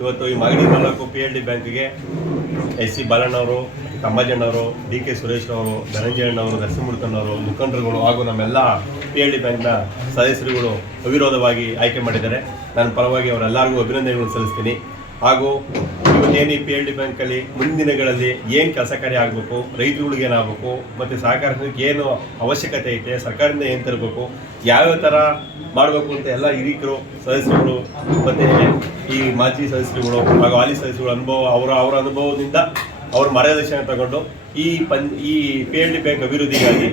ಇವತ್ತು ಈ Magadi taluk P L D ಬ್ಯಾಂಕಿಗೆ ಎಸ್ ಸಿ ಬಾಲಣ್ಣವರು ತಮ್ಮಜ್ಜಣ್ಣವರು ಡಿ ಕೆ ಸುರೇಶ್ ಅವರು ಧನಂಜಯಣ್ಣವರು ನರಸಿಂಹಮೂರ್ತನವರು ಮುಖಂಡರುಗಳು ಹಾಗೂ ನಮ್ಮೆಲ್ಲ ಪಿ ಎಲ್ ಡಿ ಬ್ಯಾಂಕ್ನ ಸದಸ್ಯರುಗಳು ಅವಿರೋಧವಾಗಿ ಆಯ್ಕೆ ಮಾಡಿದ್ದಾರೆ. ನನ್ನ ಪರವಾಗಿ ಅವರೆಲ್ಲರಿಗೂ ಅಭಿನಂದನೆಗಳನ್ನು ಸಲ್ಲಿಸ್ತೀನಿ. ಹಾಗೂ ಇವತ್ತೇನು ಪಿ ಎಲ್ ಡಿ ಬ್ಯಾಂಕಲ್ಲಿ ಮುಂದಿನ ದಿನಗಳಲ್ಲಿ ಏನು ಕೆಲಸ ಕಾರ್ಯ ಆಗಬೇಕು ರೈತರುಗಳಿಗೆ ಏನಾಗಬೇಕು, ಮತ್ತು ಸಹಕಾರಕ್ಕೆ ಏನು ಅವಶ್ಯಕತೆ ಐತೆ, ಸರ್ಕಾರದಿಂದ ಏನು ತರಬೇಕು, ಯಾವ್ಯಾವ ಥರ ಮಾಡಬೇಕು ಅಂತ ಎಲ್ಲ ಹಿರಿಕರು, ಸದಸ್ಯರುಗಳು, ಮತ್ತು ಈ ಮಾಜಿ ಸದಸ್ಯರುಗಳು ಹಾಗೂ ಹಾಲಿ ಸದಸ್ಯರುಗಳ ಅನುಭವ, ಅವರ ಅವರ ಅನುಭವದಿಂದ ಅವ್ರ ಮಾರ್ಗದರ್ಶನ ತಗೊಂಡು ಈ ಪಂಚ್ ಈ ಪಿ ಎಲ್ ಡಿ ಬ್ಯಾಂಕ್ ಅಭಿವೃದ್ಧಿಗಾಗಿ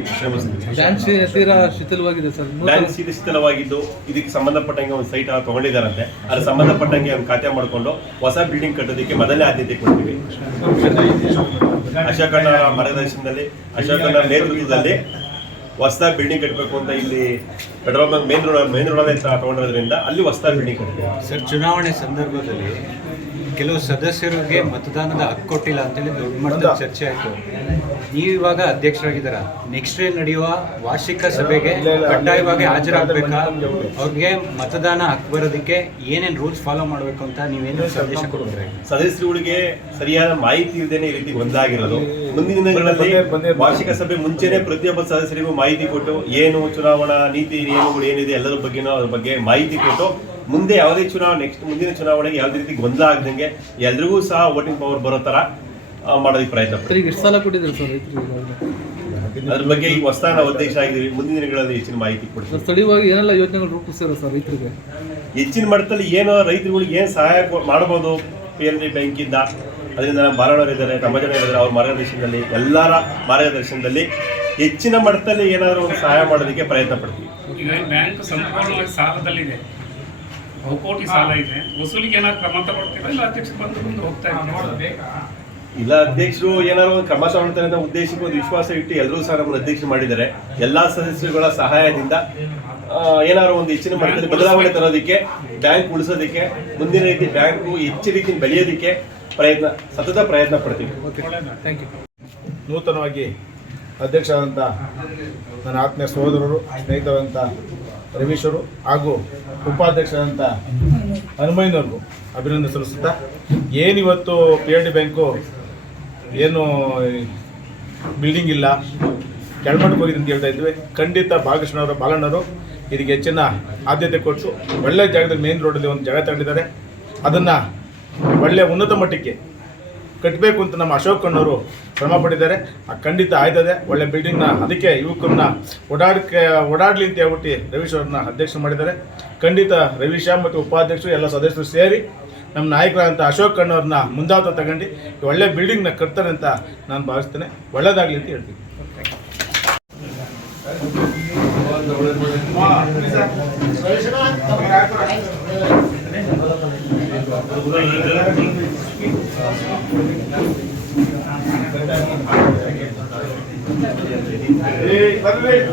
ಬ್ಯಾಂಕ್ ಸರ್. ಶಿಥಿಲವಾಗಿದ್ದು ಇದಕ್ಕೆ ಸಂಬಂಧಪಟ್ಟಂಗೆ ಒಂದು ಸೈಟ್ ತಗೊಂಡಿದ್ದಾರಂತೆ. ಅದ್ರ ಸಂಬಂಧಪಟ್ಟಂಗೆ ಒಂದು ಖಾತೆ ಮಾಡಿಕೊಂಡು ಹೊಸ ಬಿಲ್ಡಿಂಗ್ ಕಟ್ಟೋದಕ್ಕೆ ಮೊದಲೇ ಆದ್ಯತೆ ಕೊಡ್ತೀವಿ ಅಶೋಕ ಮಾರ್ಗದರ್ಶನದಲ್ಲಿ ಅಶೋಕ ನೇತೃತ್ವದಲ್ಲಿ ಹೊಸದಾಗಿ ಬಿಲ್ಡಿಂಗ್ ಕಟ್ಟಬೇಕು ಅಂತ ಇಲ್ಲಿ petrol bunk main road main ರೋಡಲ್ಲೇ ತಗೊಂಡಿರೋದ್ರಿಂದ ಅಲ್ಲಿ ಹೊಸದಾಗಿ ಬಿಲ್ಡಿಂಗ್ ಕಟ್ಟಿದೆ ಸರ್ ಚುನಾವಣೆ ಸಂದರ್ಭದಲ್ಲಿ ಕೆಲವು ಸದಸ್ಯರಿಗೆ ಮತದಾನದ ಹಕ್ಕು ಕೊಟ್ಟಿಲ್ಲ ಅಂತೇಳಿ ದೊಡ್ಡ ಮಟ್ಟದ ಚರ್ಚೆ ಆಯ್ತು. ನೀವು ಇವಾಗ ಅಧ್ಯಕ್ಷರಾಗಿದ್ದೀರ? ನೆಕ್ಸ್ಟ್ ಡೇ ನಡೆಯುವ ವಾರ್ಷಿಕ ಸಭೆಗೆ ಕಡ್ಡಾಯವಾಗಿ ಹಾಜರಾಗಬೇಕಾ? ಅವ್ರಿಗೆ ಮತದಾನ ಹಕ್ಕು ಬರೋದಕ್ಕೆ ಏನೇನು ರೂಲ್ಸ್ ಫಾಲೋ ಮಾಡಬೇಕು ಅಂತ ನೀವೇನು ಸಂದೇಶ ಕೊಡ್ತೀರಿ ಸದಸ್ಯರುಗಳಿಗೆ ಸರಿಯಾದ ಮಾಹಿತಿ ಇಲ್ಲದೇನೆ ಈ ರೀತಿ ಒಂದಾಗಿರೋದು. ಮುಂದಿನ ದಿನಗಳಲ್ಲಿ ವಾರ್ಷಿಕ ಸಭೆ ಮುಂಚೆನೆ ಪ್ರತಿಯೊಬ್ಬ ಸದಸ್ಯರಿಗೂ ಮಾಹಿತಿ ಕೊಟ್ಟು ಏನು ಚುನಾವಣಾ ನೀತಿ ನಿಯಮಗಳು ಏನಿದೆ ಎಲ್ಲರ ಬಗ್ಗೆನೂ ಅದ್ರ ಬಗ್ಗೆ ಮಾಹಿತಿ ಕೊಟ್ಟು ಮುಂದೆ ಯಾವುದೇ ಚುನಾವಣೆ ನೆಕ್ಸ್ಟ್ ಮುಂದಿನ ಚುನಾವಣೆಗೆ ಯಾವುದೇ ರೀತಿ ಗೊಂದಲ ಆಗದಂಗೆ ಎಲ್ರಿಗೂ ಸಹ ವೋಟಿಂಗ್ ಪವರ್ ಬರೋ ಥರ ಮಾಡೋದಕ್ಕೆ ಪ್ರಯತ್ನ ಎಷ್ಟು ಸಾಲ ಕೊಟ್ಟಿದ್ರು ಸರ್ ಅದ್ರ ಬಗ್ಗೆ ಈಗ ಹೊಸದಾನ ಉದ್ದೇಶ ಅಧ್ಯಕ್ಷ ಆಗಿದ್ದೀವಿ. ಮುಂದಿನ ದಿನಗಳಲ್ಲಿ ಹೆಚ್ಚಿನ ಮಾಹಿತಿ ಕೊಡ್ತೀವಿ. ಸರ್ ಸ್ಥಳೀಯವಾಗಿ ಏನೆಲ್ಲ ಯೋಜನೆಗಳು ರೂಪಿಸ್ತಾರೆ ಸರ್ ರೈತರಿಗೆ? ಹೆಚ್ಚಿನ ಮಟ್ಟದಲ್ಲಿ ಏನೋ ರೈತರುಗಳಿಗೆ ಏನು ಸಹಾಯ ಮಾಡಬಹುದು ಮಾಡ್ಬೋದು. ಪಿ ಎಲ್ ಡಿ ಬ್ಯಾಂಕಿಂದ ಅದರಿಂದ ನಮ್ಮ ಬಾಲಣ್ಣವರು ಇದ್ದಾರೆ ತಮ್ಮಜನ ಇದ್ದಾರೆ. ಅವ್ರ ಮಾರ್ಗದರ್ಶನದಲ್ಲಿ ಎಲ್ಲರ ಮಾರ್ಗದರ್ಶನದಲ್ಲಿ ಹೆಚ್ಚಿನ ಮಟ್ಟದಲ್ಲಿ ಏನಾದರೂ ಒಂದು ಸಹಾಯ ಮಾಡೋದಕ್ಕೆ ಪ್ರಯತ್ನ ಪಡ್ತೀವಿ. ಈಗ ಬ್ಯಾಂಕ್ ಸಂಪೂರ್ಣವಾಗಿ ಸಾಲದಲ್ಲಿದೆ. ಬಹುಕೋಟಿ ಸಾಲ ಇದೆ. ವಸೂಲಿಗೆ ಏನಾದ್ರು ಕ್ರಮ ತಗೊಳ್ತೀರಾ? ಇಲ್ಲ ಅಧ್ಯಕ್ಷ ಬಂದು ಮುಂದೆ ಹೋಗ್ತಾ ಇದ್ದೀರಾ ಇಲ್ಲ ಅಧ್ಯಕ್ಷರು ಏನಾದ್ರು ಒಂದು ಕ್ರಮ ತಗೊಳ್ತಾರೆ ಅಂತ ಉದ್ದೇಶಕ್ಕೆ ಒಂದು ವಿಶ್ವಾಸ ಇಟ್ಟು ಎಲ್ಲರೂ ಸಹ ನಮ್ಮನ್ನು ಅಧ್ಯಕ್ಷ ಮಾಡಿದ್ದಾರೆ. ಎಲ್ಲಾ ಸದಸ್ಯರುಗಳ ಸಹಾಯದಿಂದ ಏನಾದ್ರು ಒಂದು ಹೆಚ್ಚಿನ ಮಟ್ಟದಲ್ಲಿ ಬದಲಾವಣೆ ತರೋದಕ್ಕೆ ಬ್ಯಾಂಕ್ ಉಳಿಸೋದಕ್ಕೆ ಮುಂದಿನ ರೀತಿ ಬ್ಯಾಂಕು ಹೆಚ್ಚು ರೀತಿ ಬೆಳೆಯೋದಕ್ಕೆ ಪ್ರಯತ್ನ ಸತತ ಪ್ರಯತ್ನ ಪಡ್ತೀವಿ ನೂತನವಾಗಿ ಅಧ್ಯಕ್ಷರಾದಂಥ ನನ್ನ ಆತ್ಮೀಯ ಸಹೋದರರು ರವೀಶರು ಹಾಗೂ ಉಪಾಧ್ಯಕ್ಷರಾದಂಥ ಹನುಮಯ್ಯನವ್ರಿಗೂ ಅಭಿನಂದನೆ ಸಲ್ಲಿಸುತ್ತಾ ಏನಿವತ್ತು ಪಿ ಎಲ್ ಡಿ ಬ್ಯಾಂಕು ಏನು ಬಿಲ್ಡಿಂಗ್ ಇಲ್ಲ, ಕೆಳಮಟ್ಟಕ್ಕೆ ಹೋಗಿದೆ ಅಂತ ಹೇಳ್ತಾ ಇದ್ವಿ. ಖಂಡಿತ ಬಾಲಕೃಷ್ಣವರು ಬಾಲಣ್ಣವರು ಇದಕ್ಕೆ ಹೆಚ್ಚಿನ ಆದ್ಯತೆ ಕೊಟ್ಟು ಒಳ್ಳೆ ಜಾಗದಲ್ಲಿ ಮೇನ್ ರೋಡಲ್ಲಿ ಒಂದು ಜಾಗ ತಗೊಂಡಿದ್ದಾರೆ. ಅದನ್ನು ಒಳ್ಳೆಯ ಉನ್ನತ ಮಟ್ಟಕ್ಕೆ ಕಟ್ಟಬೇಕು ಅಂತ ನಮ್ಮ ಅಶೋಕ್ ಅಣ್ಣವರು ಶ್ರಮ ಪಟ್ಟಿದ್ದಾರೆ. ಆ ಖಂಡಿತ ಆಯ್ತದೆ. ಒಳ್ಳೆ ಬಿಲ್ಡಿಂಗ್ನ ಅದಕ್ಕೆ ಯುವಕರನ್ನ ಓಡಾಡಕ್ಕೆ, ಓಡಾಡಲಿ ಅಂತ ಹೇಳ್ಬಿಟ್ಟು ರವೀಶ್ ಅವ್ರನ್ನ ಅಧ್ಯಕ್ಷ ಮಾಡಿದ್ದಾರೆ. ಖಂಡಿತ ರವೀಶ ಮತ್ತು ಉಪಾಧ್ಯಕ್ಷರು ಎಲ್ಲ ಸದಸ್ಯರು ಸೇರಿ ನಮ್ಮ ನಾಯಕರಾದಂಥ ಅಶೋಕ್ ಕಣ್ಣವ್ರನ್ನ ಮುಂದಾತ ತಗೊಂಡು ಒಳ್ಳೆ ಬಿಲ್ಡಿಂಗ್ನ ಕಟ್ತಾರೆ ಅಂತ ನಾನು ಭಾವಿಸ್ತೇನೆ. ಒಳ್ಳೇದಾಗಲಿ ಅಂತ ಹೇಳ್ತೀನಿ. ಸಂದೇಶ